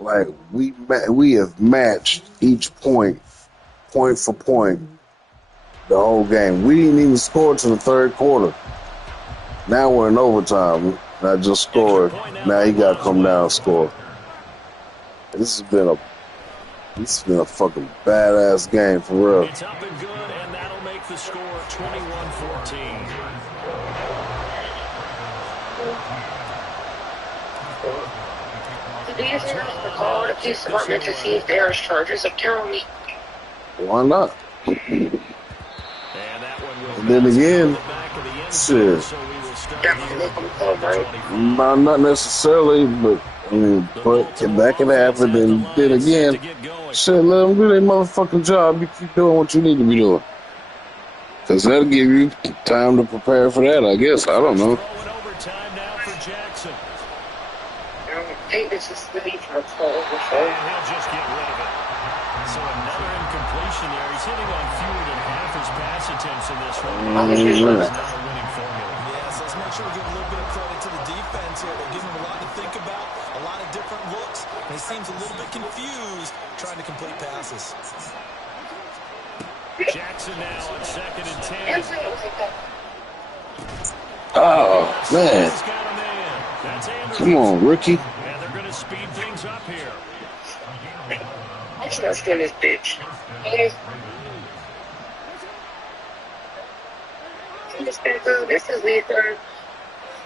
Like we have matched each point for point, the whole game. We didn't even score to the third quarter. Now we're in overtime. I just scored. Now he got to come down and score. This has been a fucking badass game for real. It's up and good, and that'll make the score 21-14. Do you think I can call the police department to see if there are charges of terrorism? Why not? And then again, shit. Not necessarily, but I mean, but that can happen. And then again, shit, let them do their motherfucking job. You keep doing what you need to be doing, because that'll give you time to prepare for that. I guess I don't know. I think this is really for a full overflow. And he'll just get rid of it. So another incompletion there. He's hitting on fewer than half his pass attempts in this one. It's not a winning formula. Yes, let's make sure we give a little bit of credit to the defense here. They're giving him a lot to think about, a lot of different looks, and he seems a little bit confused trying to complete passes. Jackson now on 2nd and 10. Oh, man. Come on, rookie. And they're going to speed things up here. I'm not stealing this bitch. This is Luther.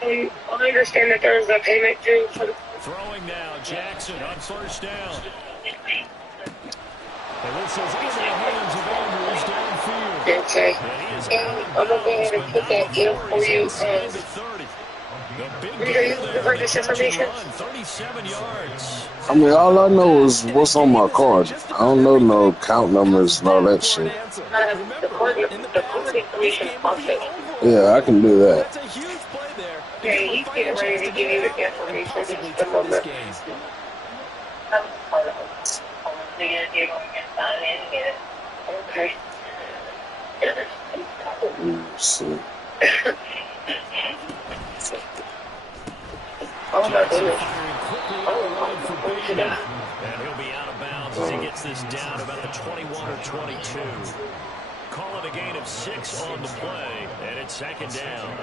I understand that there's a payment due for the... Throwing now, Jackson on 1st down. And this is into the hands of Andrews downfield. Okay. I'm going to go ahead and put that in for you. Rita, you heard this information? 37 yards. I mean, all I know is what's on my card. I don't know no count numbers and all that shit. The card information is perfect. Yeah, I can do that. That's a huge play there. Okay, he's getting ready to give you the information in just a moment. Okay. Let's see. Oh my goodness. And he'll be out of bounds as he gets this down about the 21 or 22. Call it a gain of 6 on the play, and it's 2nd down.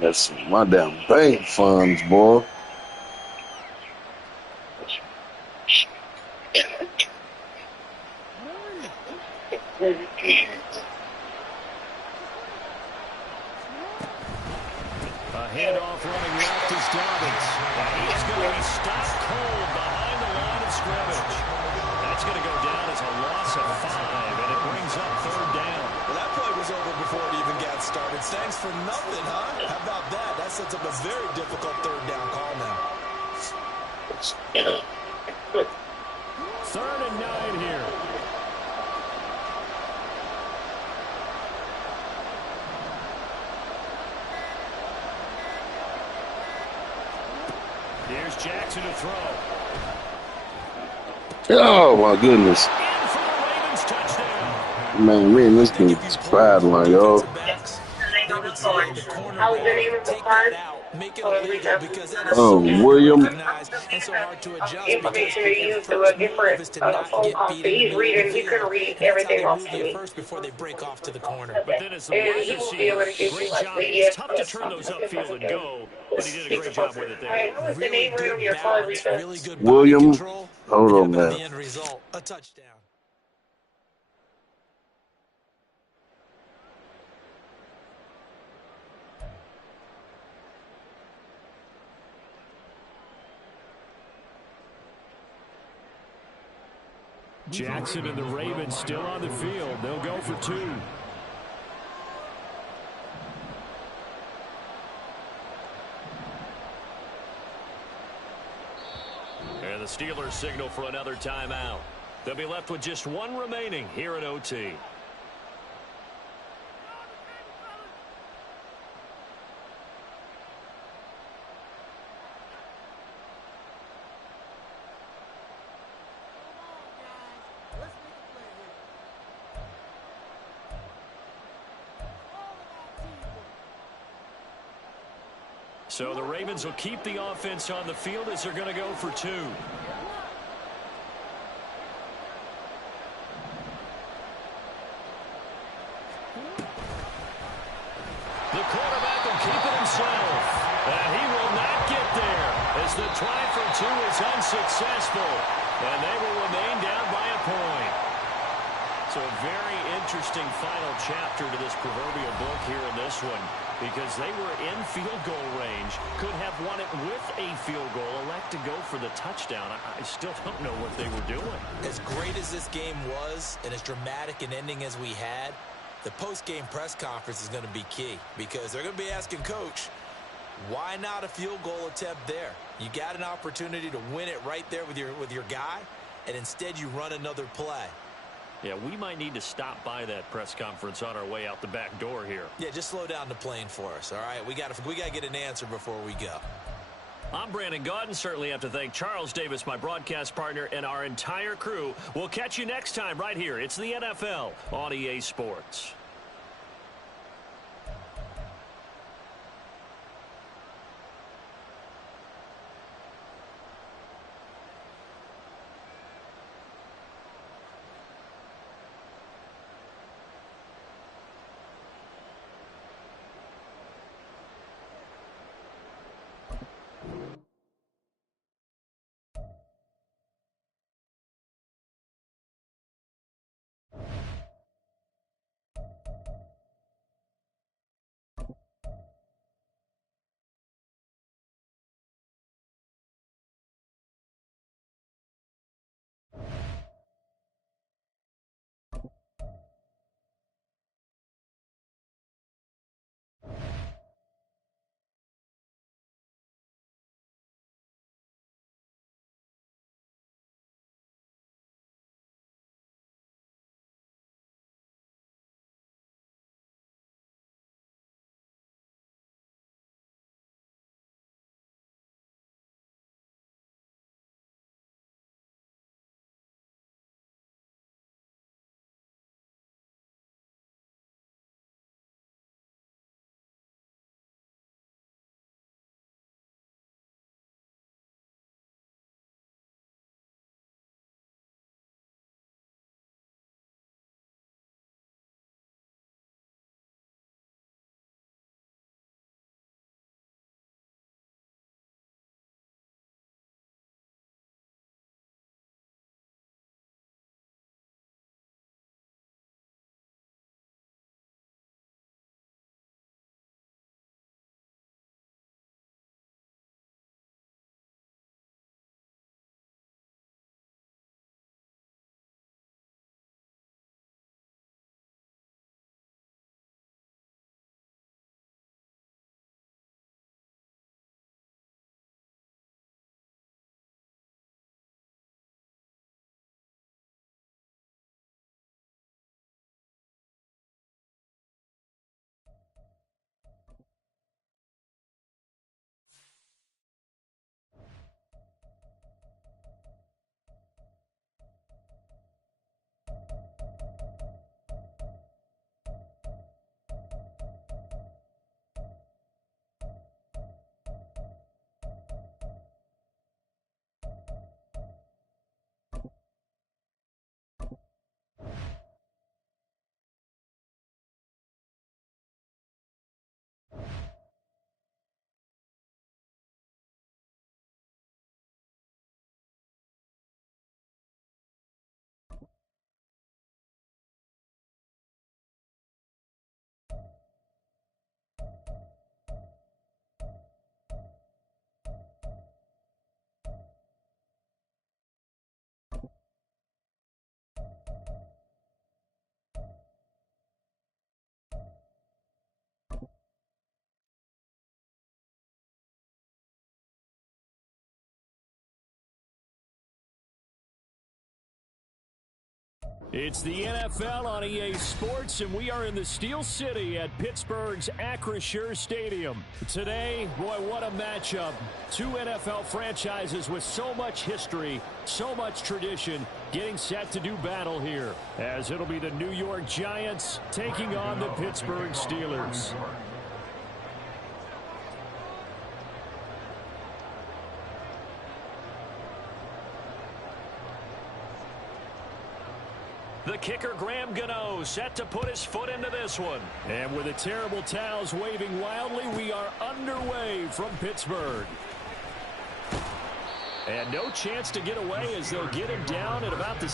That's my damn bank funds, boy. A handoff running left is Dobbins. And he's going to be stopped cold behind the line of scrimmage. That's going to go down as a loss of 5, and it brings up 3rd down. Well, that play was over before it even got started. Thanks for nothing, huh? How about that? That sets up a very difficult 3rd down call now. 3rd and 9 here. Here's Jackson to throw. Oh my goodness. Man, me and this dude's bad one, yo. How's the name of the card? Oh, William. Information they used to a different phone call. So he's reading, he couldn't read everything off to me. Before they break off to the corner. But then as the And wide he will be able to give receiver, you great like job. the It's tough to turn those upfield and go, but he did a great job with it there. Alright, what was the name of your card, Rita? Really good William. control. Hold on, The man. end result, a touchdown. Jackson and the Ravens still on the field. They'll go for 2. And the Steelers signal for another timeout. They'll be left with just 1 remaining here at OT. So the Ravens will keep the offense on the field as they're going to go for 2. The quarterback will keep it himself. And he will not get there as the try for 2 is unsuccessful. And they will remain down by a point. So a very interesting final chapter to this proverbial book here in this one, because they were in field goal range, could have won it with a field goal, elect to go for the touchdown. I still don't know what they were doing. As great as this game was and as dramatic an ending as we had, the post-game press conference is going to be key, because they're going to be asking Coach, why not a field goal attempt there? You got an opportunity to win it right there with your guy, and instead you run another play. Yeah, we might need to stop by that press conference on our way out the back door here. Yeah, just slow down the plane for us, all right? We got to get an answer before we go. I'm Brandon Gaudin. Certainly have to thank Charles Davis, my broadcast partner, and our entire crew. We'll catch you next time right here. It's the NFL on EA Sports. It's the NFL on EA Sports, and we are in the Steel City at Pittsburgh's Acrisure Stadium. Today, boy, what a matchup. Two NFL franchises with so much history, so much tradition, getting set to do battle here, as it'll be the New York Giants taking on the Pittsburgh Steelers. The kicker, Graham Gano, set to put his foot into this one. And with the terrible towels waving wildly, we are underway from Pittsburgh. And no chance to get away as they'll get him down at about the...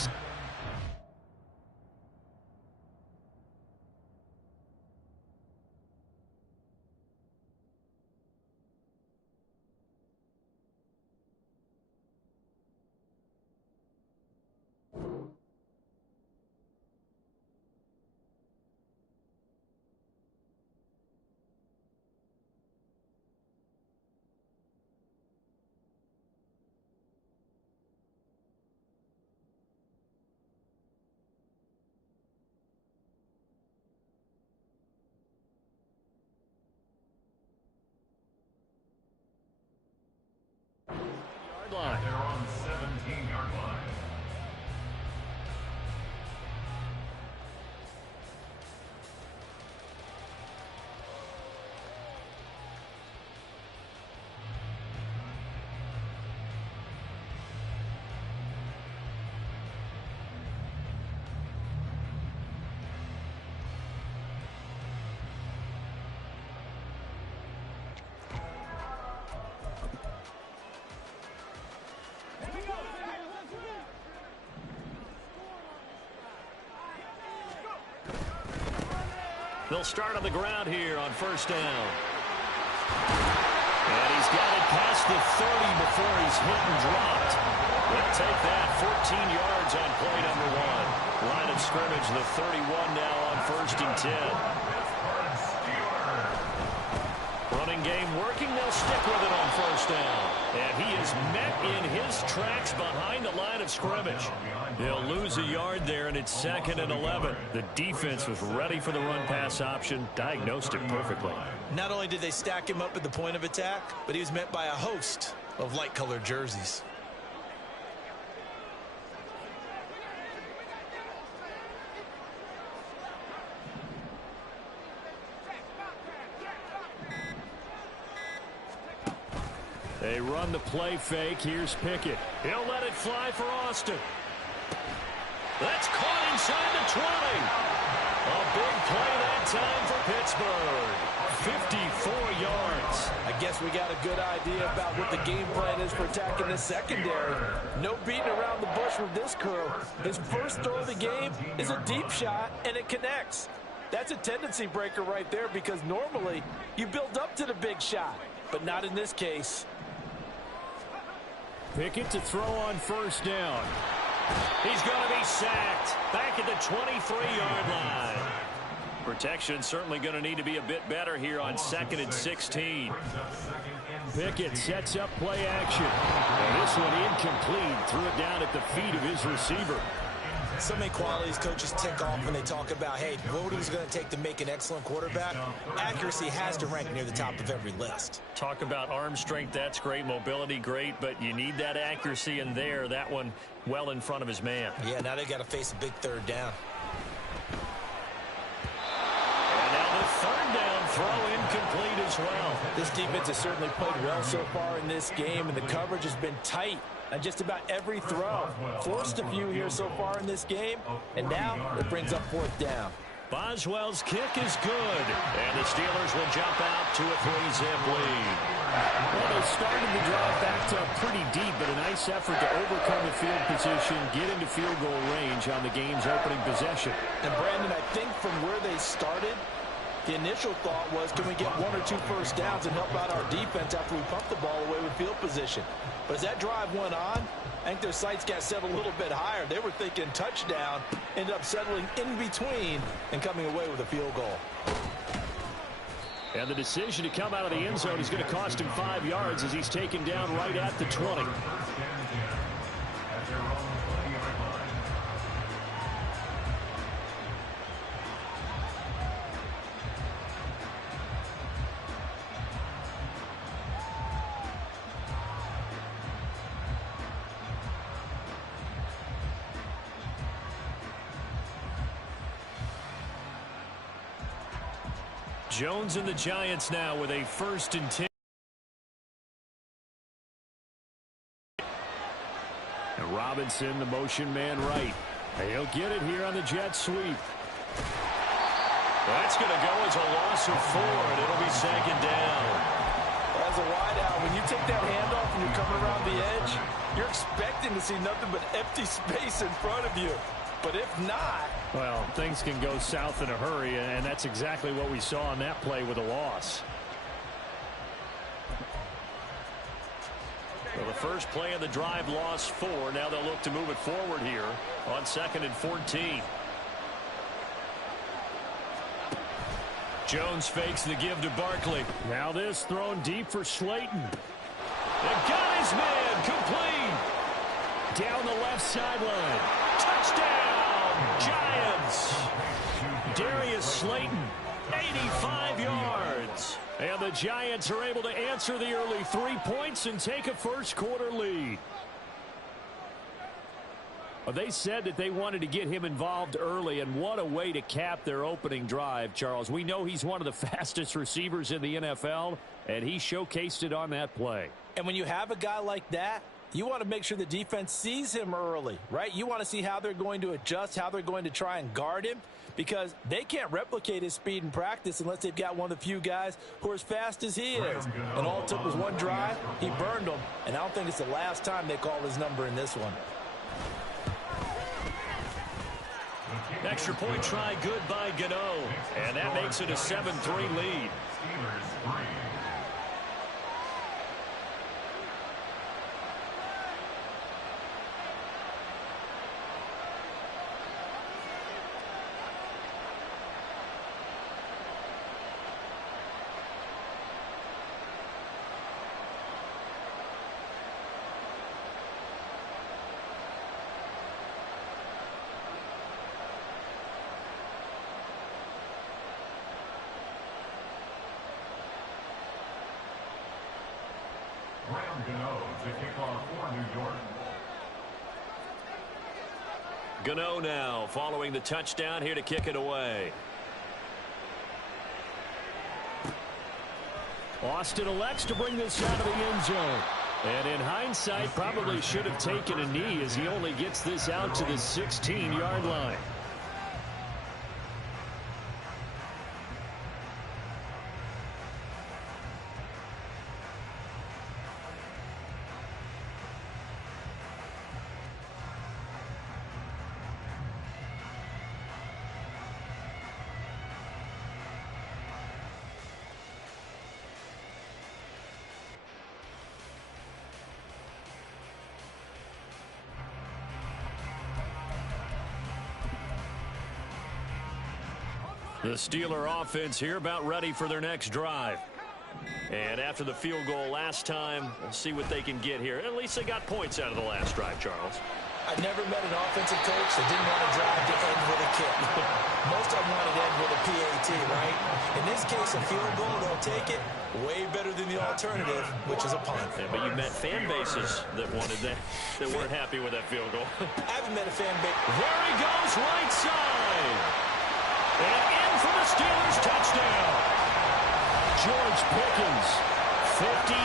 line. They're on 17-yard line. They'll start on the ground here on first down. And he's got it past the 30 before he's hit and dropped. They'll take that 14 yards on play number one. Line of scrimmage, the 31 now on first and 10. Running game working. They'll stick with it on first down. And he is met in his tracks behind the line of scrimmage. They'll lose a yard there, and it's 2nd and 11. The defense was ready for the run-pass option, diagnosed it perfectly. Not only did they stack him up at the point of attack, but he was met by a host of light-colored jerseys. They run the play fake. Here's Pickett. He'll let it fly for Austin. That's caught inside the 20. A big play that time for Pittsburgh. 54 yards. I guess we got a good idea about what the game plan is for attacking this secondary. No beating around the bush with this crew. His first throw of the game is a deep shot, and it connects. That's a tendency breaker right there because normally you build up to the big shot, but not in this case. Pickett to throw on first down. He's going to be sacked back at the 23-yard line. Protection certainly going to need to be a bit better here on 2nd and 16. Pickett sets up play action. And this one incomplete. Threw it down at the feet of his receiver. So many qualities coaches tick off when they talk about, hey, what is it going to take to make an excellent quarterback? Accuracy has to rank near the top of every list. Talk about arm strength, that's great. Mobility, great, but you need that accuracy in there. That one well in front of his man. Yeah, now they got to face a big third down. And now the third down throw incomplete as well. This defense has certainly played well so far in this game, and the coverage has been tight on just about every throw. Forced a few here so far in this game, and now it brings up 4th down. Boswell's kick is good, and the Steelers will jump out to a 3-zip lead. Well, they started the drive backed up pretty deep, but a nice effort to overcome the field position, get into field goal range on the game's opening possession. And Brandon, I think from where they started, the initial thought was, can we get 1 or 2 first downs and help out our defense after we pump the ball away with field position? But as that drive went on, I think their sights got set a little bit higher. They were thinking touchdown, ended up settling in between and coming away with a field goal. And the decision to come out of the end zone is going to cost him 5 yards as he's taken down right at the 20. Jones and the Giants now with a 1st and 10. And Robinson, the motion man right. He'll get it here on the jet sweep. That's going to go as a loss of 4, and it'll be 2nd down. As a wideout, when you take that handoff and you're coming around the edge, you're expecting to see nothing but empty space in front of you. But if not... Well, things can go south in a hurry, and that's exactly what we saw on that play with a loss. Well, the first play of the drive lost 4. Now they'll look to move it forward here on 2nd and 14. Jones fakes the give to Barkley. Now this thrown deep for Slayton. And got his man complete. Down the left sideline. Touchdown, Giants. Darius Slayton, 85 yards. And the Giants are able to answer the early 3 points and take a first-quarter lead. They said that they wanted to get him involved early, and what a way to cap their opening drive, Charles. We know he's one of the fastest receivers in the NFL, and he showcased it on that play. And when you have a guy like that, you want to make sure the defense sees him early, right? You want to see how they're going to adjust, how they're going to try and guard him, because they can't replicate his speed in practice unless they've got one of the few guys who are as fast as he is. And all it took was one drive. He burned them, and I don't think it's the last time they call his number in this one. Extra point try good by Gano, and that makes it a 7-3 lead. Gano now following the touchdown here to kick it away. Austin elects to bring this out of the end zone. And in hindsight, probably should have taken a knee as he only gets this out to the 16-yard line. The Steeler offense here about ready for their next drive. And after the field goal last time, we'll see what they can get here. At least they got points out of the last drive, Charles. I've never met an offensive coach that didn't want to drive to end with a kick. Most of them wanted to end with a PAT, right? In this case, a field goal, they'll take it. Way better than the alternative, which is a punt. Yeah, but you met fan bases that wanted that weren't happy with that field goal. I haven't met a fan base. There he goes, right side. And in for the Steelers touchdown. George Pickens, 59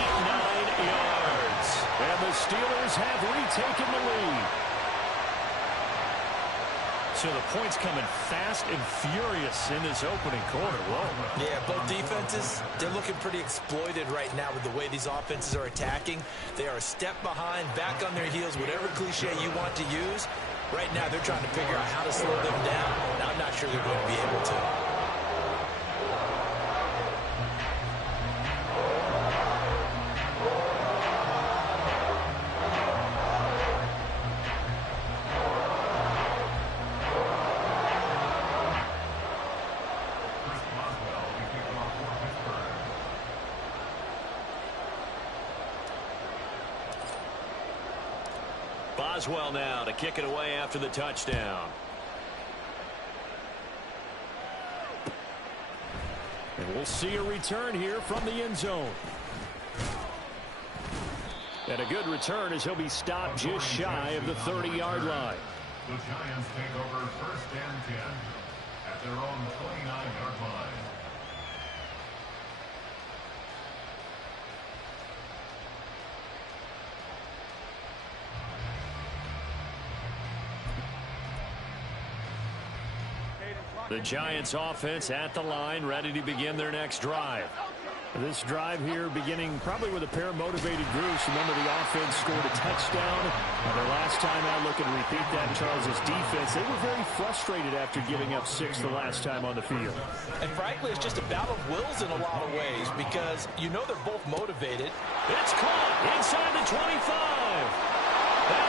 yards. And the Steelers have retaken the lead. So the points coming fast and furious in this opening quarter. Whoa. Yeah, both defenses, they're looking pretty exploited right now with the way these offenses are attacking. They are a step behind, back on their heels, whatever cliche you want to use. Right now, they're trying to figure out how to slow them down, and I'm not sure they're going to be able to. Boswell now to kick it away after the touchdown. And we'll see a return here from the end zone. And a good return as he'll be stopped just shy of the 30-yard line. The Giants take over 1st and 10 at their own 29-yard line. The Giants offense at the line, ready to begin their next drive. This drive here beginning probably with a pair of motivated groups. Remember, the offense scored a touchdown. Their last time out, looking to repeat that. Charles' defense, they were very frustrated after giving up 6 the last time on the field. And frankly, it's just a battle of wills in a lot of ways because you know they're both motivated. It's caught inside the 25. And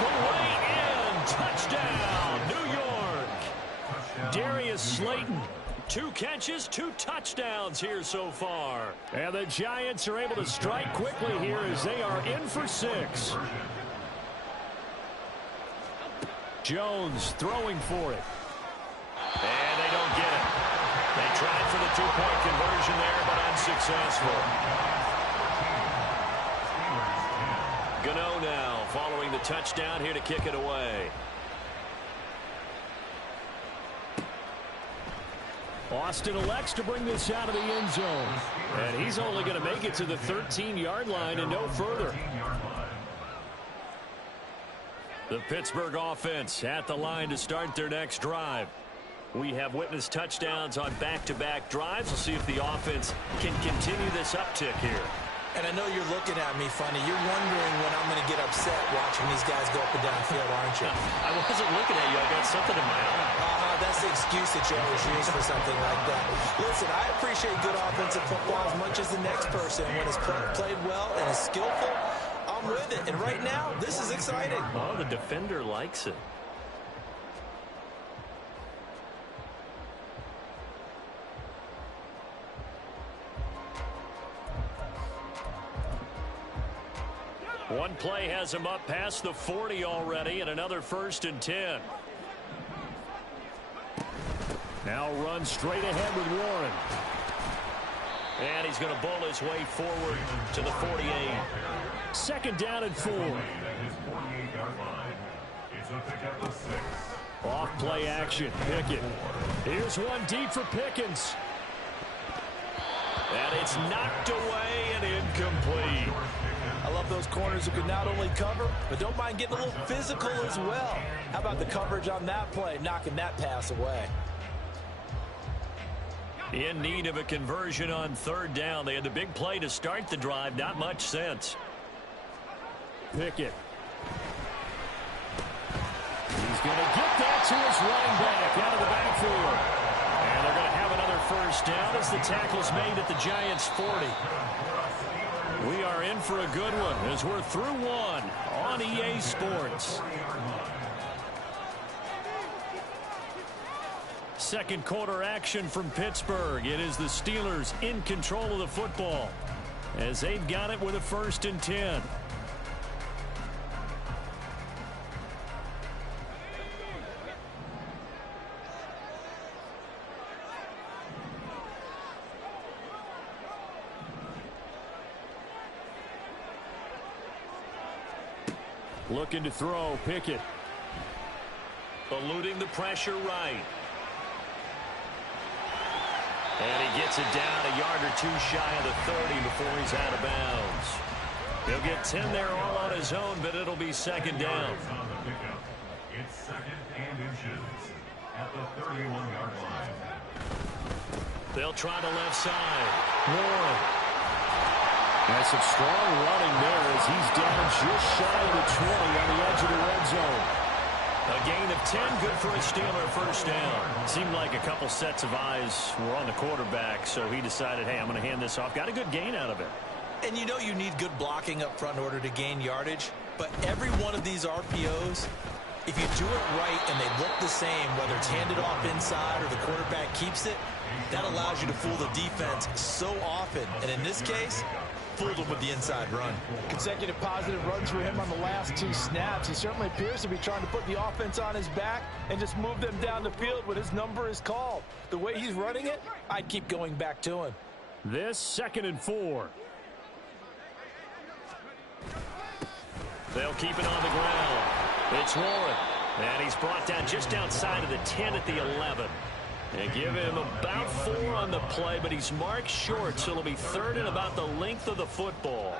all the way in. Touchdown, New York. Darius Slayton. 2 catches, 2 touchdowns here so far. And the Giants are able to strike quickly here as they are in for 6. Jones throwing for it. And they don't get it. They tried for the 2-point conversion there, but unsuccessful. Gano now following the touchdown here to kick it away. Austin elects to bring this out of the end zone. And he's only going to make it to the 13-yard line and no further. The Pittsburgh offense at the line to start their next drive. We have witnessed touchdowns on back-to-back drives. We'll see if the offense can continue this uptick here. And I know you're looking at me funny. You're wondering when I'm going to get upset watching these guys go up and down the field, aren't you? I wasn't looking at you. I got something in my eye. That's the excuse that you always use for something like that. Listen, I appreciate good offensive football as much as the next person. When it's played well and is skillful, I'm with it. And right now, this is exciting. Oh, the defender likes it. One play has him up past the 40 already, and another 1st and 10. Now run straight ahead with Warren. And he's going to bowl his way forward to the 48. 2nd down and 4. Off play action. Pickett. Here's one deep for Pickens. And it's knocked away and incomplete. I love those corners who can not only cover, but don't mind getting a little physical as well. How about the coverage on that play, knocking that pass away? In need of a conversion on 3rd down. They had the big play to start the drive. Not much sense. Pickett. He's going to get that to his running back out of the backfield. And they're going to have another 1st down as the tackle's made at the Giants' 40. We are in for a good one as we're through one on EA Sports. 2nd quarter action from Pittsburgh. It is the Steelers in control of the football as they've got it with a 1st and 10. Looking to throw, Pickett. Eluding the pressure right. And he gets it down a yard or 2 shy of the 30 before he's out of bounds. He'll get 10 there all on his own, but it'll be 2nd down. It's 2nd and inches at the 31-yard line. They'll try the left side. Warren. That's some strong running there as he's down just shy of the 20 on the edge of the red zone. A gain of 10, good for a Steeler 1st down. Seemed like a couple sets of eyes were on the quarterback, so he decided, hey, I'm going to hand this off. Got a good gain out of it. And you know you need good blocking up front in order to gain yardage, but every one of these RPOs, if you do it right and they look the same, whether it's handed off inside or the quarterback keeps it, that allows you to fool the defense so often. And in this case, fooled him with the inside run. Consecutive positive runs for him on the last 2 snaps. He certainly appears to be trying to put the offense on his back and just move them down the field when his number is called. The way he's running it, I'd keep going back to him. This 2nd and 4. They'll keep it on the ground. It's Warren. And he's brought down just outside of the 10 at the 11. They give him about 4 on the play, but he's marked short, so it'll be 3rd and about the length of the football.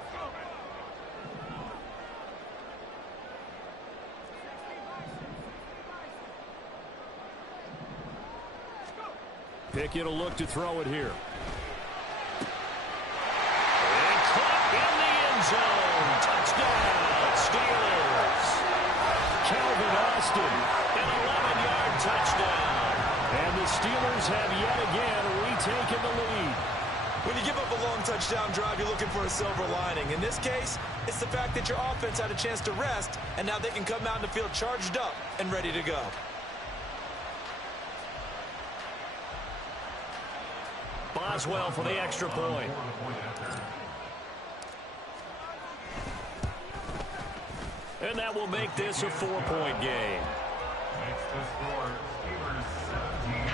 Pickett will look to throw it here. And caught in the end zone. Touchdown, Steelers. Calvin Austin. An 11-yard touchdown. And the Steelers have yet again retaken the lead. When you give up a long touchdown drive, you're looking for a silver lining. In this case, it's the fact that your offense had a chance to rest, and now they can come out in the field charged up and ready to go. Boswell for the extra point. And that will make this a 4-point game. Makes the score Steelers 17.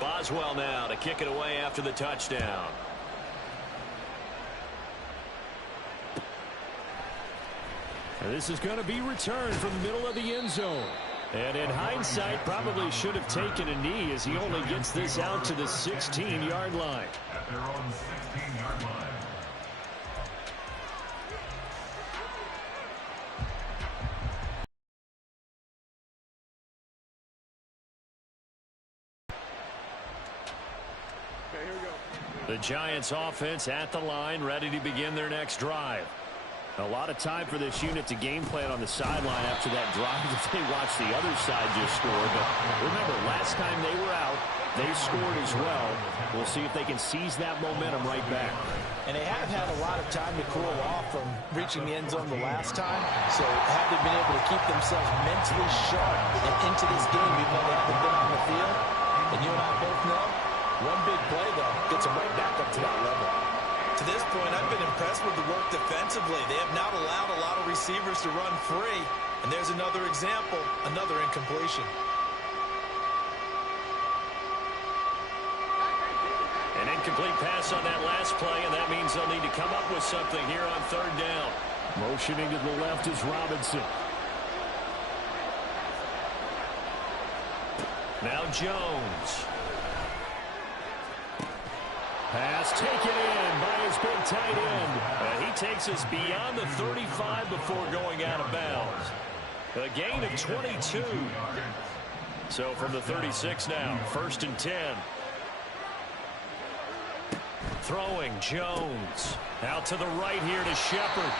Boswell now to kick it away after the touchdown. And this is going to be returned from the middle of the end zone. And in hindsight, probably should have taken a knee as he only gets this out to the 16-yard line. At their own 16-yard line. The Giants offense at the line, ready to begin their next drive. A lot of time for this unit to game plan on the sideline after that drive that they watched the other side just score. But remember, last time they were out, they scored as well. We'll see if they can seize that momentum right back. And they have had a lot of time to cool off from reaching the end zone the last time. So have they been able to keep themselves mentally sharp and into this game even though they haven't been on the field? And you and I both know, one big play, though, gets them right back up to that level. To this point, I've been impressed with the work defensively. They have not allowed a lot of receivers to run free. And there's another example, another incompletion. An incomplete pass on that last play, and that means they'll need to come up with something here on third down. Motioning to the left is Robinson. Now Jones. Pass taken in by his big tight end. He takes us beyond the 35 before going out of bounds. A gain of 22. So from the 36 now, 1st and 10. Throwing Jones. Out to the right here to Shepard.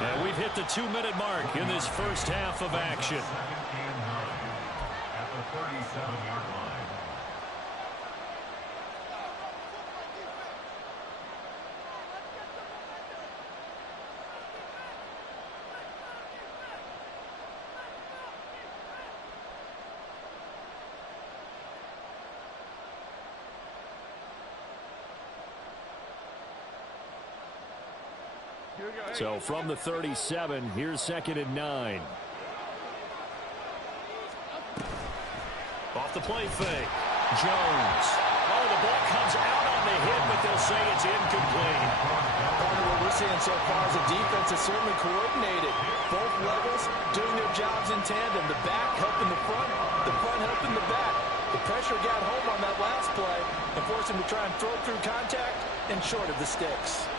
And we've hit the 2-minute mark in this first half of action. At the 37-yard line. So from the 37, here's 2nd and 9. Off the play fake. Jones. Oh, the ball comes out on the hit, but they'll say it's incomplete. Part of what we're seeing so far is the defense is certainly coordinated. Both levels doing their jobs in tandem. The back helping the front helping the back. The pressure got home on that last play and forced him to try and throw through contact and short of the sticks.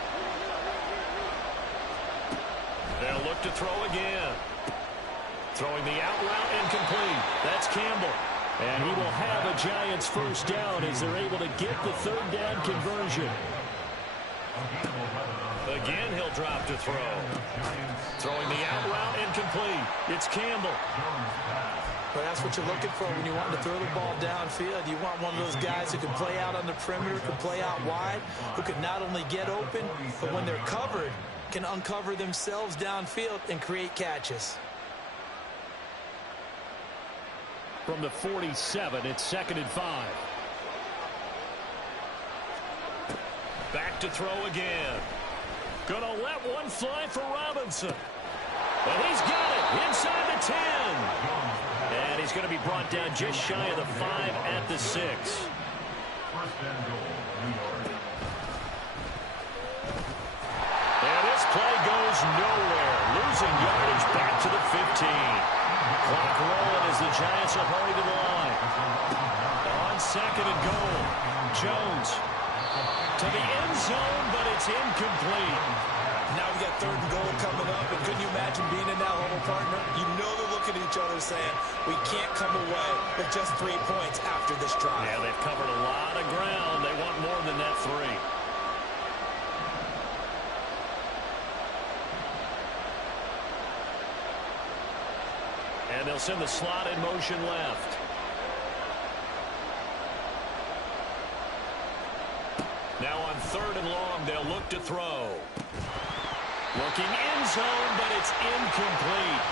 They'll look to throw again. Throwing the out route incomplete. That's Campbell. And he will have a Giants first down as they're able to get the third down conversion. Again, he'll drop to throw. Throwing the out route incomplete. It's Campbell. But that's what you're looking for when you want to throw the ball downfield. You want one of those guys who can play out on the perimeter, can play out wide, who can not only get open, but when they're covered, can uncover themselves downfield and create catches. From the 47, it's 2nd and 5. Back to throw again. Gonna let one fly for Robinson. And he's got it inside the 10. And he's going to be brought down just shy of the 5 at the 6. First and goal, New York. And this play goes nowhere. Losing yardage back to the 15. Clock rolling as the Giants will hurry to the line. second and goal. Jones to the end zone, but it's incomplete. Now we got third and goal coming up, and couldn't you imagine being in that huddle, partner? You know they're looking at each other saying, we can't come away with just 3 points after this drive. Yeah, they've covered a lot of ground. They want more than that 3. And they'll send the slot in motion left. Now on third and long, they'll look to throw. Looking end zone, but it's incomplete.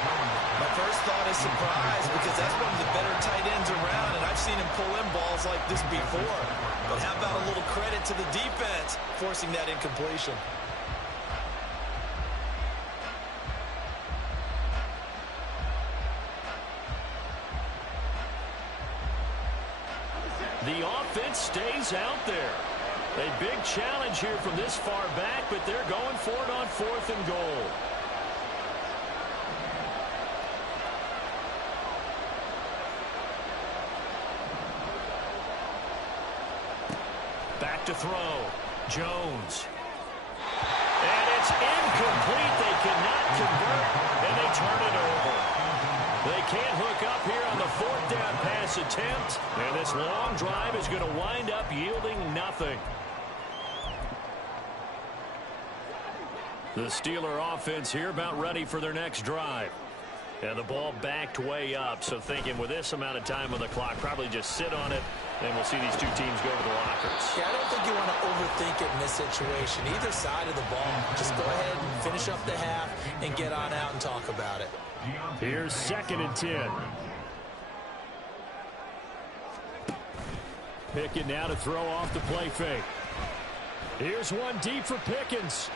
My first thought is surprise, because that's one of the better tight ends around, and I've seen him pull in balls like this before. But how about a little credit to the defense forcing that incompletion? The offense stays out there. A big challenge here from this far back, but they're going for it on fourth and goal. Back to throw. Jones. And it's incomplete. They cannot convert, and they turn it over. They can't hook up here on the fourth down pass attempt, and this long drive is going to wind up yielding nothing. The Steeler offense here about ready for their next drive. And the ball backed way up, so thinking with this amount of time on the clock, probably just sit on it, and we'll see these two teams go to the lockers. Yeah, I don't think you want to overthink it in this situation. Either side of the ball, just go ahead and finish up the half and get on out and talk about it. Here's 2nd and 10. Pickens now to throw off the play fake. Here's one deep for Pickens.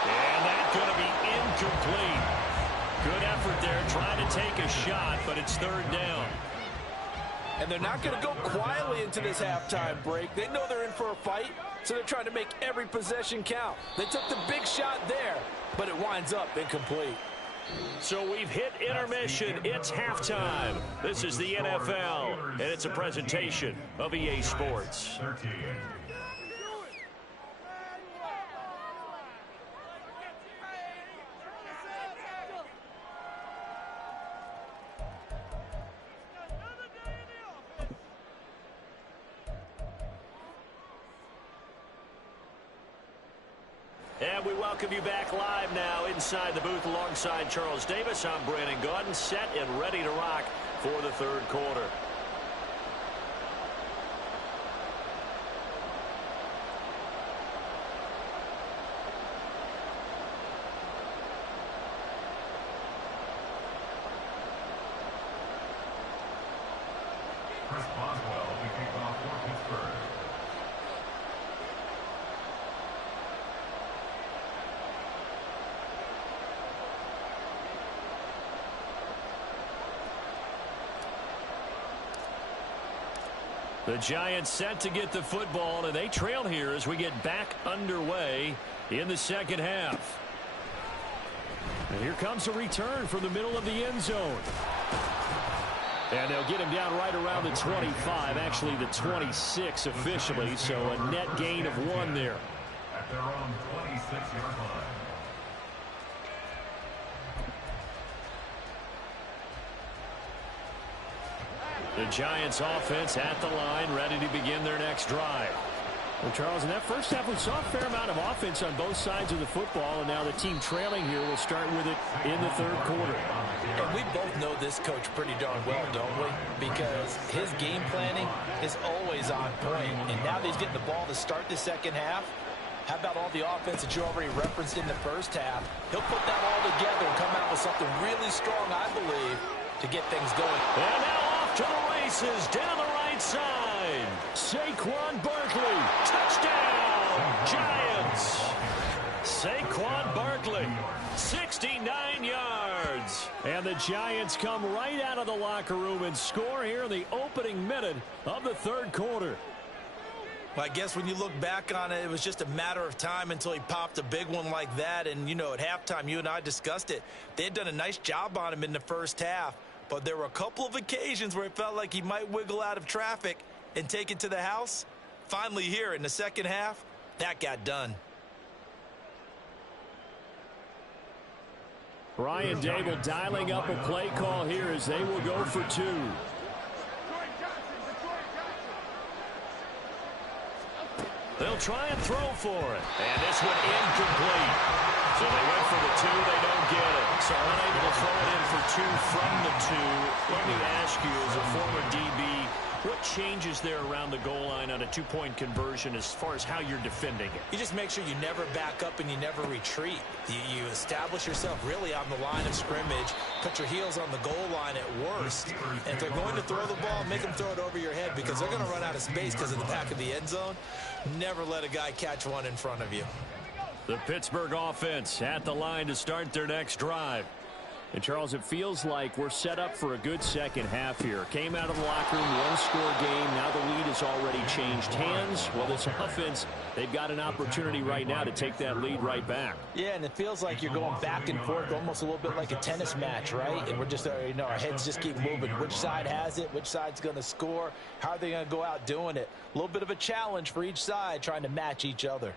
And that's going to be incomplete. Good effort there, trying to take a shot, but it's third down. And they're not going to go quietly into this halftime break. They know they're in for a fight, so they're trying to make every possession count. They took the big shot there, but it winds up incomplete. So we've hit intermission. It's halftime. This is the NFL, and it's a presentation of EA Sports. And we welcome you back live now inside the booth alongside Charles Davis. I'm Brandon Gaudin, set and ready to rock for the third quarter. Chris Boswell to kick off for Pittsburgh. The Giants set to get the football, and they trail here as we get back underway in the second half. And here comes a return from the middle of the end zone. And they'll get him down right around the 25, actually the 26 officially, so a net gain of 1 there. At their own 26-yard line. The Giants offense at the line, ready to begin their next drive. Well, Charles, in that first half, we saw a fair amount of offense on both sides of the football, and now the team trailing here will start with it in the third quarter. And we both know this coach pretty darn well, don't we? Because his game planning is always on point. And now that he's getting the ball to start the second half, how about all the offense that you already referenced in the first half? He'll put that all together and come out with something really strong, I believe, to get things going. And now off to the races down the right side. Saquon Barkley, touchdown, Giants. Saquon Barkley, 69 yards. And the Giants come right out of the locker room and score here in the opening minute of the third quarter. Well, I guess when you look back on it, it was just a matter of time until he popped a big one like that. And, you know, at halftime, you and I discussed it. They had done a nice job on him in the first half. but there were a couple of occasions where it felt like he might wiggle out of traffic and take it to the house. Finally here in the second half, that got done. Brian Dable dialing up a play call here as they will go for two. They'll try and throw for it. And this one incomplete. So they went for the two. They don't get it. So unable to throw it in for two from the two. Let me ask you, as a former DB, what changes there around the goal line on a two-point conversion as far as how you're defending it? You just make sure you never back up and you never retreat. You establish yourself really on the line of scrimmage, put your heels on the goal line at worst, and if they're going to throw the ball, make them throw it over your head because they're going to run out of space because of the back of the end zone. Never let a guy catch one in front of you. The Pittsburgh offense at the line to start their next drive. And, Charles, it feels like we're set up for a good second half here. Came out of the locker room, one-score game. Now the lead has already changed hands. Well, this offense, they've got an opportunity right now to take that lead right back. Yeah, and it feels like you're going back and forth, almost a little bit like a tennis match, right? And we're just, our heads just keep moving. Which side has it? Which side's going to score? How are they going to go out doing it? A little bit of a challenge for each side trying to match each other.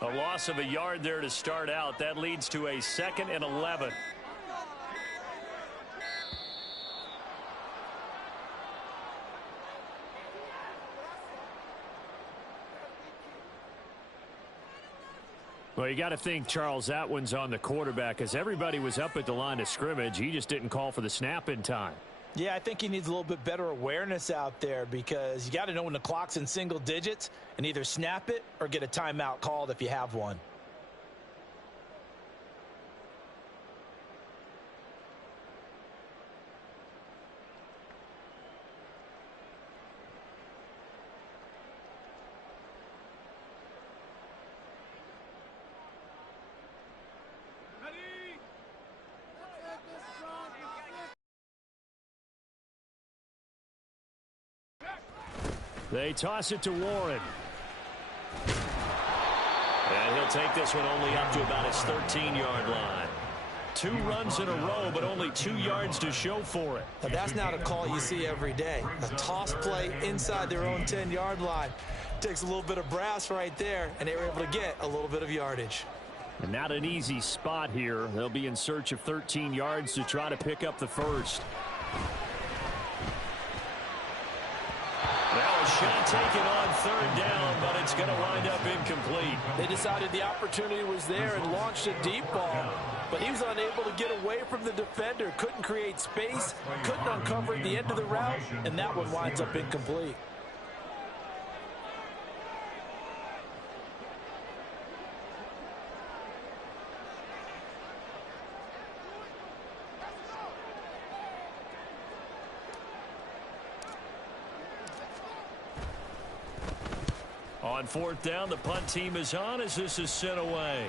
A loss of a yard there to start out. That leads to a 2nd and 11. Well, you got to think, Charles, that one's on the quarterback as everybody was up at the line of scrimmage. He just didn't call for the snap in time. Yeah, I think he needs a little bit better awareness out there because you got to know when the clock's in single digits and either snap it or get a timeout called if you have one. They toss it to Warren. And he'll take this one only up to about his 13-yard line. 2 runs in a row, but only 2 yards to show for it. Now, that's not a call you see every day. A toss play inside their own 10-yard line. Takes a little bit of brass right there, and they were able to get a little bit of yardage. And not an easy spot here. They'll be in search of 13 yards to try to pick up the first. Now a shot taken on 3rd down, but it's going to wind up incomplete. They decided the opportunity was there and launched a deep ball, but he was unable to get away from the defender, couldn't create space, couldn't uncover at the end of the route, and that one winds up incomplete. On 4th down, the punt team is on as this is sent away.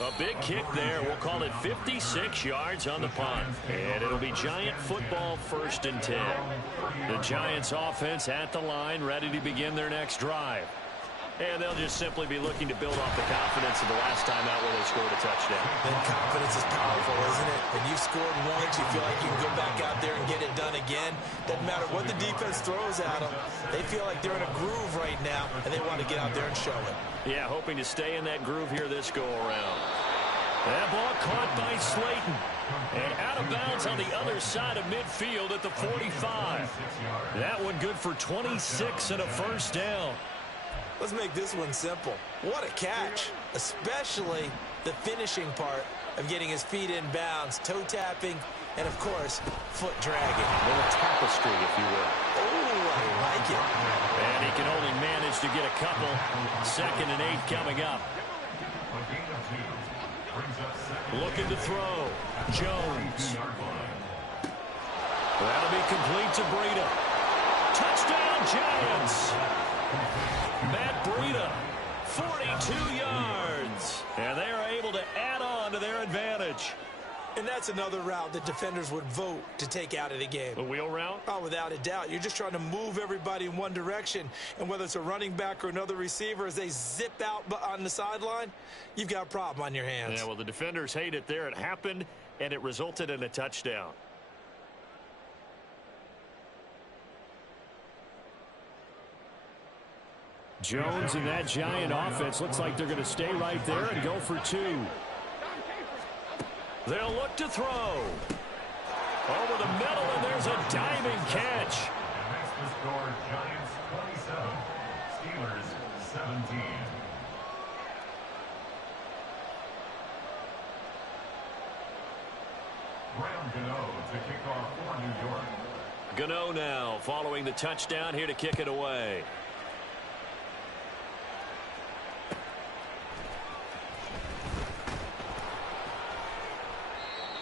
A big kick there. We'll call it 56 yards on the punt. And it'll be Giant football 1st and 10. The Giants offense at the line, ready to begin their next drive. And they'll just simply be looking to build off the confidence of the last time out where they scored a touchdown. And confidence is powerful, isn't it? When you've scored once, you feel like you can go back out there and get it done again. Doesn't matter what the defense throws at them. They feel like they're in a groove right now, and they want to get out there and show it. Yeah, hoping to stay in that groove here this go-around. That ball caught by Slayton. And out of bounds on the other side of midfield at the 45. That one good for 26 and a first down. Let's make this one simple. What a catch, especially the finishing part of getting his feet in bounds, toe tapping, and, of course, foot dragging. A little tapestry, if you will. Oh, I like it. And he can only manage to get a couple. 2nd and 8 coming up. Looking to throw. Jones. That'll be complete to Breida. Touchdown, Giants. Matt Breida, 42 yards. And they are able to add on to their advantage. And that's another route that defenders would vote to take out of the game. A wheel route? Oh, without a doubt. You're just trying to move everybody in one direction. And whether it's a running back or another receiver, as they zip out on the sideline, you've got a problem on your hands. Yeah, well, the defenders hate it there. It happened, and it resulted in a touchdown. Jones and that Giant offense looks like they're going to stay right there and go for 2. They'll look to throw. Over the middle, and there's a diving catch. And makes the score Giants 27, Steelers 17. Graham Gano to kick off for New York. Gano now following the touchdown here to kick it away.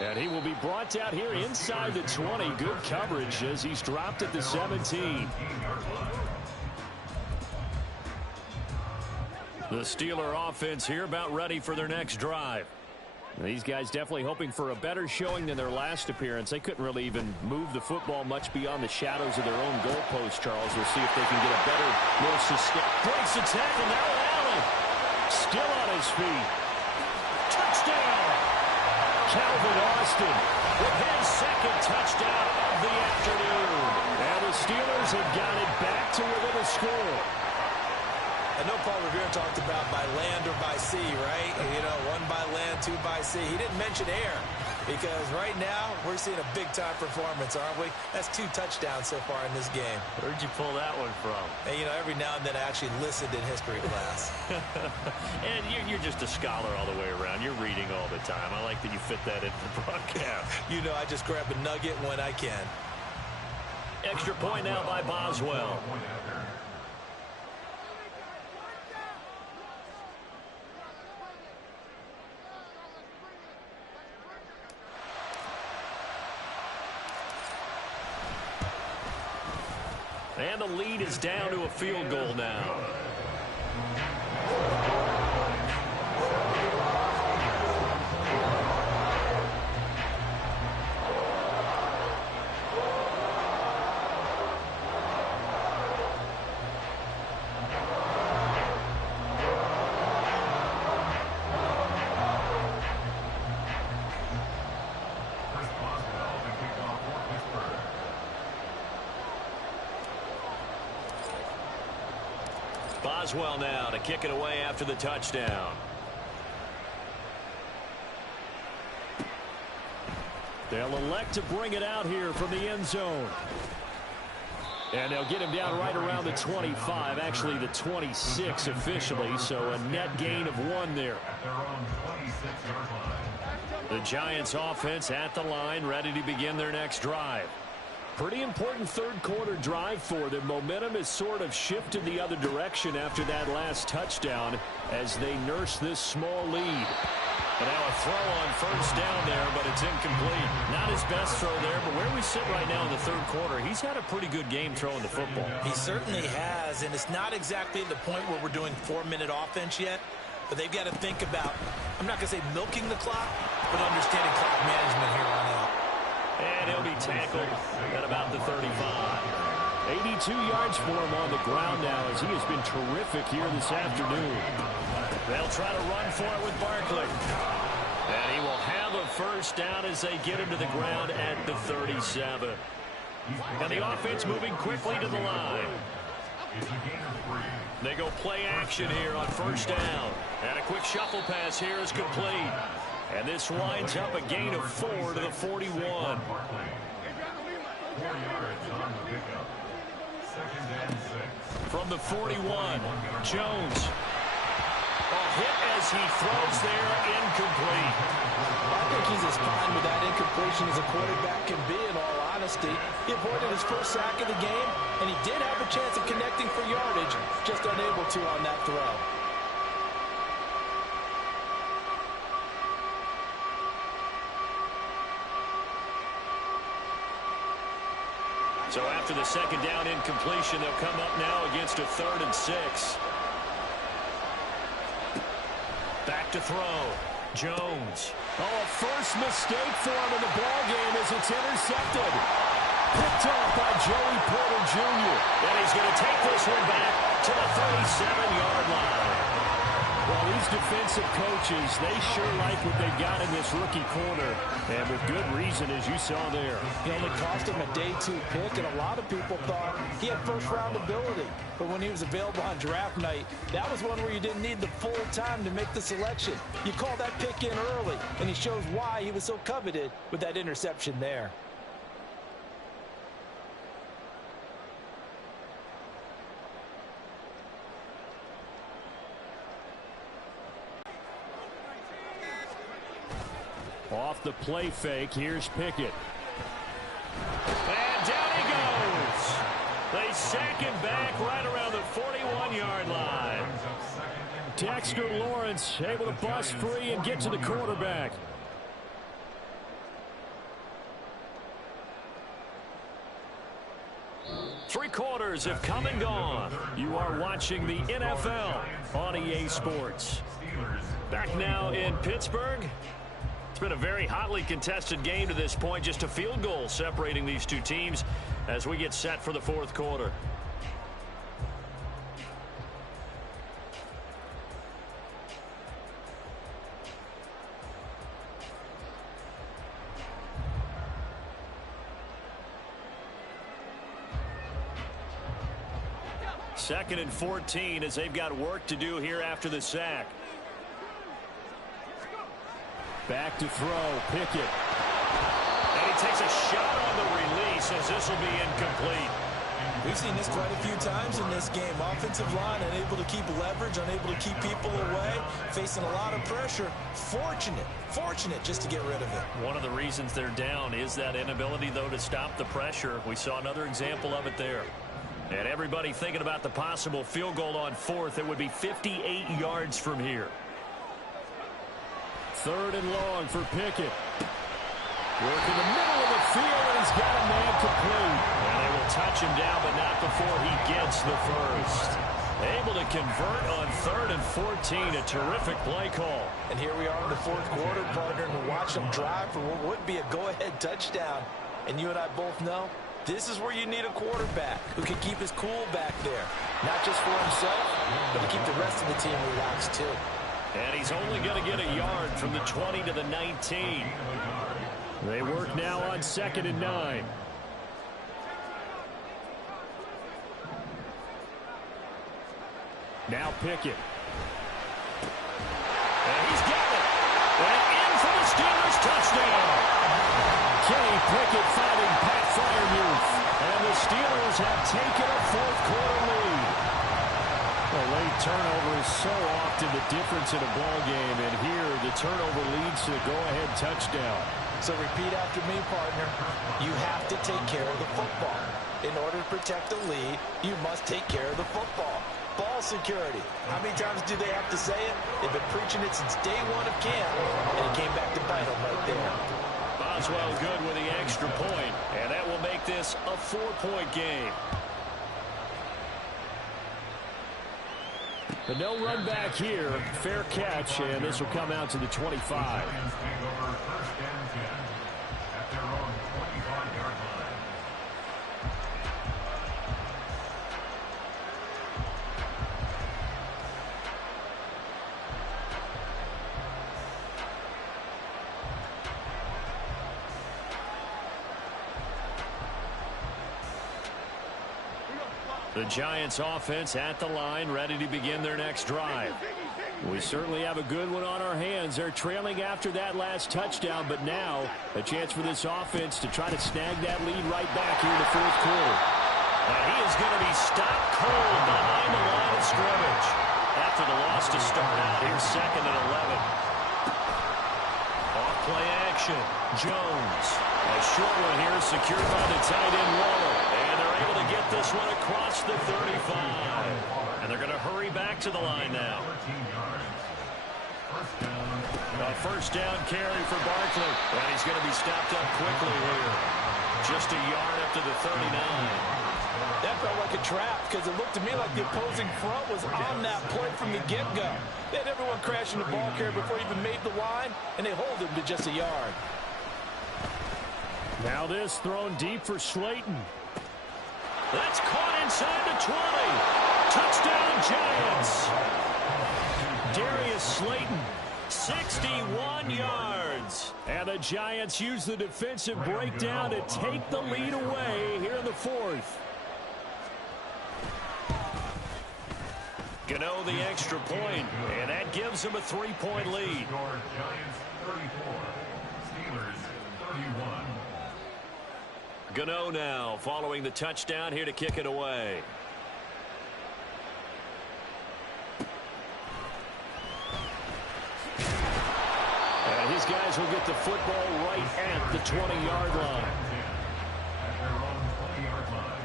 And he will be brought down here inside the 20. Good coverage as he's dropped at the 17. The Steeler offense here about ready for their next drive. These guys definitely hoping for a better showing than their last appearance. They couldn't really even move the football much beyond the shadows of their own goalpost, Charles. We'll see if they can get a better, more sustained. Breaks the tackle. Now Allen still on his feet. Touchdown! Calvin Austin with his second touchdown of the afternoon. And the Steelers have got it back to within a score. I know Paul Revere talked about by land or by sea, right? You know, 1 by land, 2 by sea. He didn't mention air because right now we're seeing a big-time performance, aren't we? That's 2 touchdowns so far in this game. Where'd you pull that one from? And, you know, every now and then I actually listened in history class. And you're just a scholar all the way around. You're reading all the time. I like that you fit that into the broadcast. You know, I just grab a nugget when I can. Extra point now by Boswell. And the lead is down to a field goal now. Boswell now to kick it away after the touchdown. They'll elect to bring it out here from the end zone. And they'll get him down right around the 25, actually the 26 officially, so a net gain of 1 there. The Giants offense at the line, ready to begin their next drive. Pretty important third quarter drive for them. Momentum has sort of shifted the other direction after that last touchdown as they nurse this small lead. And now a throw on first down there, but it's incomplete. Not his best throw there, but where we sit right now in the third quarter, he's had a pretty good game throwing the football. He certainly has, and it's not exactly the point where we're doing 4-minute offense yet, but they've got to think about, I'm not going to say milking the clock, but understanding clock management here on out. And he'll be tackled at about the 35. 82 yards for him on the ground now as he has been terrific here this afternoon. They'll try to run for it with Barkley. And he will have a first down as they get him to the ground at the 37. And the offense moving quickly to the line. They go play action here on first down. And a quick shuffle pass here is complete. And this winds up a gain of 4 to the 41. 4 yards on the pickup. 2nd and 6. From the 41, Jones. A hit as he throws there, incomplete. I think he's as fine with that incompletion as a quarterback can be, in all honesty. He avoided his first sack of the game, and he did have a chance of connecting for yardage, just unable to on that throw. So after the second down incompletion, they'll come up now against a 3rd and 6. Back to throw. Jones. Oh, a first mistake for him in the ball game as it's intercepted. Picked off by Joey Porter Jr. And he's going to take this one back to the 37-yard line. Well, these defensive coaches, they sure like what they've got in this rookie corner. And with good reason, as you saw there. He only cost him a day 2 pick, and a lot of people thought he had first-round ability. But when he was available on draft night, that was one where you didn't need the full time to make the selection. You call that pick in early, and he shows why he was so coveted with that interception there. Off the play fake, here's Pickett. And down he goes. They sack him back right around the 41-yard line. Dexter Lawrence able to bust free and get to the quarterback. Three quarters have come and gone. You are watching the NFL on EA Sports. Back now in Pittsburgh. It's been a very hotly contested game to this point. Just a field goal separating these two teams as we get set for the fourth quarter. Second and 14 as they've got work to do here after the sack. Back to throw, Pickett. And he takes a shot on the release as this will be incomplete. We've seen this quite a few times in this game. Offensive line unable to keep leverage, unable to keep people away, facing a lot of pressure. Fortunate just to get rid of it. One of the reasons they're down is that inability, though, to stop the pressure. We saw another example of it there. And everybody thinking about the possible field goal on fourth. It would be 58 yards from here. Third and long for Pickett. Work in the middle of the field, and he's got a man complete. And they will touch him down, but not before he gets the first. Able to convert on third and 14. A terrific play call. And here we are in the fourth quarter, partner, and watch them drive for what would be a go-ahead touchdown. And you and I both know this is where you need a quarterback who can keep his cool back there. Not just for himself, but to keep the rest of the team relaxed, too. And he's only going to get a yard from the 20 to the 19. They work now on 2nd and 9. Now Pickett. And he's got it. And in for the Steelers touchdown. Kenny Pickett finding Pat Freiermuth. And the Steelers have taken a fourth quarter lead. A late turnover is so often the difference in a ball game, and here the turnover leads to the go-ahead touchdown. So repeat after me, partner. You have to take care of the football. In order to protect the lead, you must take care of the football. Ball security. How many times do they have to say it? They've been preaching it since day one of camp, and it came back to bite them right there. Boswell good with the extra point, and that will make this a 4-point game. But no run back here. Fair catch, and this will come out to the 25. The Giants offense at the line, ready to begin their next drive. We certainly have a good one on our hands. They're trailing after that last touchdown, but now a chance for this offense to try to snag that lead right back here in the fourth quarter. And he is going to be stopped cold behind the line of scrimmage. After the loss to start out, here's 2nd and 11. Off play action, Jones. A short one here secured by the tight end Waller. And they're able to get this one across the 35. And they're going to hurry back to the line now. A first down carry for Barkley. And he's going to be stopped up quickly here. Just a yard up to the 39. That felt like a trap because it looked to me like the opposing front was on that play from the get-go. They had everyone crashing the ball carrier before he even made the line, and they hold him to just a yard. Now this thrown deep for Slayton. That's caught inside the 20. Touchdown, Giants. Darius Slayton, 61 yards. And the Giants use the defensive breakdown to take the lead away here in the fourth. Gano the extra point, and that gives them a 3-point lead. Giants 34, Steelers 31. Gano now following the touchdown here to kick it away. And his guys will get the football right at the 20-yard line. At their own 20-yard line.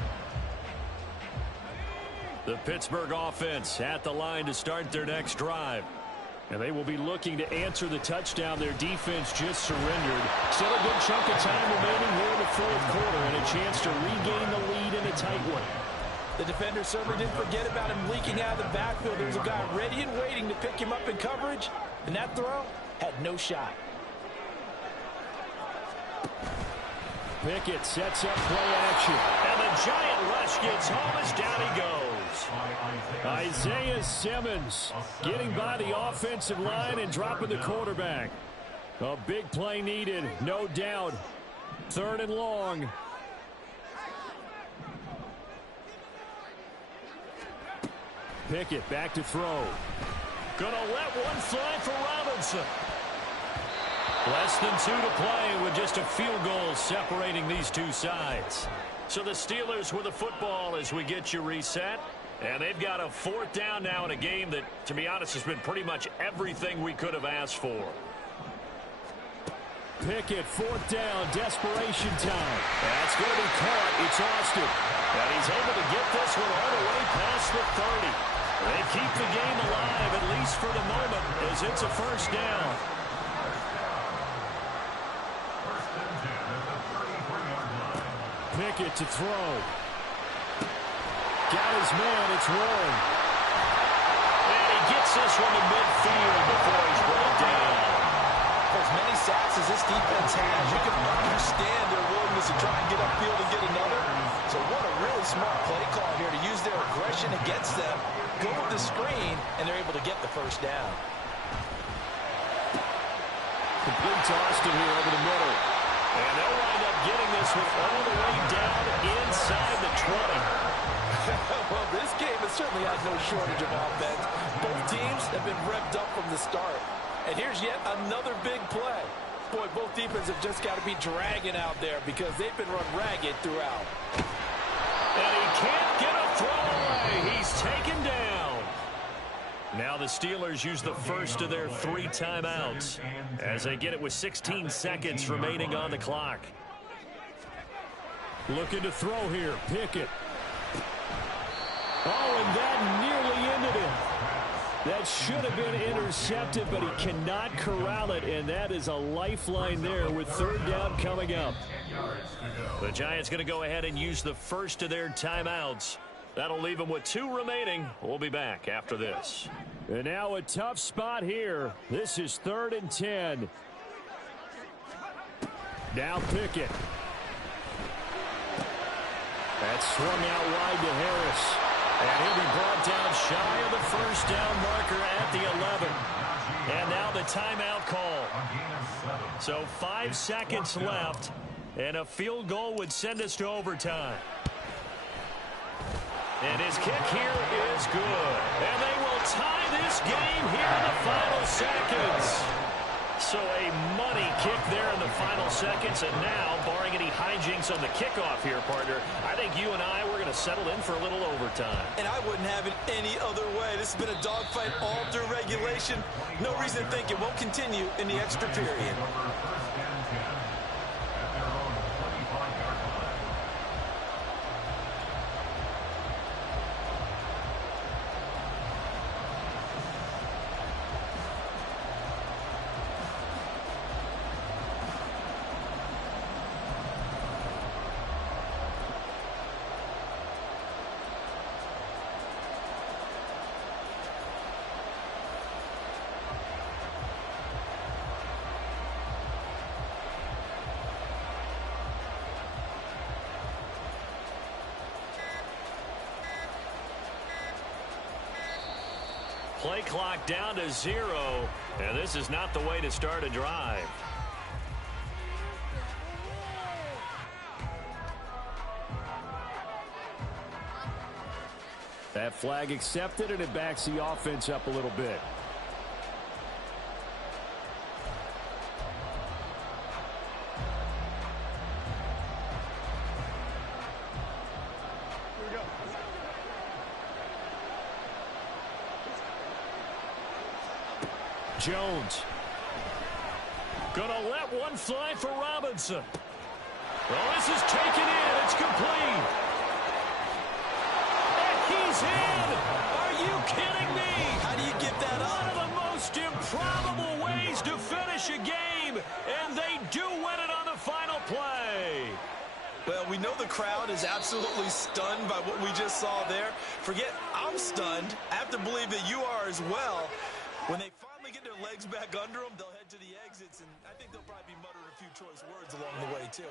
The Pittsburgh offense at the line to start their next drive. And they will be looking to answer the touchdown their defense just surrendered. Still a good chunk of time remaining here in the fourth quarter and a chance to regain the lead in a tight one. The defender certainly didn't forget about him leaking out of the backfield. There was a guy ready and waiting to pick him up in coverage, and that throw had no shot. Pickett sets up play action. And the Giant rush gets home as down he goes. Isaiah Simmons getting by the offensive line and dropping the quarterback. A big play needed, no doubt. 3rd and long. Pickett back to throw. Gonna let one fly for Robinson. Less than 2 to play with just a field goal separating these two sides. So the Steelers with the football as we get you reset. And they've got a 4th down now in a game that, to be honest, has been pretty much everything we could have asked for. Pickett, 4th down, desperation time. That's going to be caught. It's Austin. And he's able to get this one all the way past the 30. They keep the game alive, at least for the moment, as it's a 1st down. Pickett to throw. Got his man. It's Warren. And he gets this one to midfield before he's brought down. For as many sacks as this defense has, you can understand their willingness to try and get upfield and get another. So what a really smart play call here to use their aggression against them, go with the screen, and they're able to get the 1st down. Complete to Austin here over the middle. And they'll wind up getting this one all the way down inside the 20. Well, this game has certainly had no shortage of offense. Both teams have been revved up from the start. And here's yet another big play. Boy, both defenses have just got to be dragging out there because they've been run ragged throughout. And he can't get a throw away. He's taken down. Now the Steelers use the first of their 3 timeouts as they get it with 16 seconds remaining on the clock. Looking to throw here. Pickett. Oh, and that nearly ended it. That should have been intercepted, but he cannot corral it, and that is a lifeline there with 3rd down coming up. The Giants going to go ahead and use the first of their timeouts. That'll leave them with 2 remaining. We'll be back after this. And now a tough spot here. This is 3rd and 10. Now Pickett. That's swung out wide to Harris. And he'll be brought down shy of the 1st down marker at the 11. And now the timeout call. So 5 seconds left, and a field goal would send us to overtime. And his kick here is good. And they will tie this game here in the final seconds. So a money kick there in the final seconds. And now, barring any hijinks on the kickoff here, partner, I think you and I, we're going to settle in for a little overtime. And I wouldn't have it any other way. This has been a dogfight all through regulation. No reason to think it won't continue in the extra period. Play clock down to 0, and this is not the way to start a drive. That flag accepted, and it backs the offense up a little bit. Jones. Gonna let one fly for Robinson. Well, this is taken in. It's complete. And he's in. Are you kidding me? How do you get that up? One of the most improbable ways to finish a game, and they do win it on the final play. Well, we know the crowd is absolutely stunned by what we just saw there. Forget I'm stunned. I have to believe that you are as well. When they finally get their legs back under them, they'll head to the exits, and I think they'll probably be muttering a few choice words along the way, too.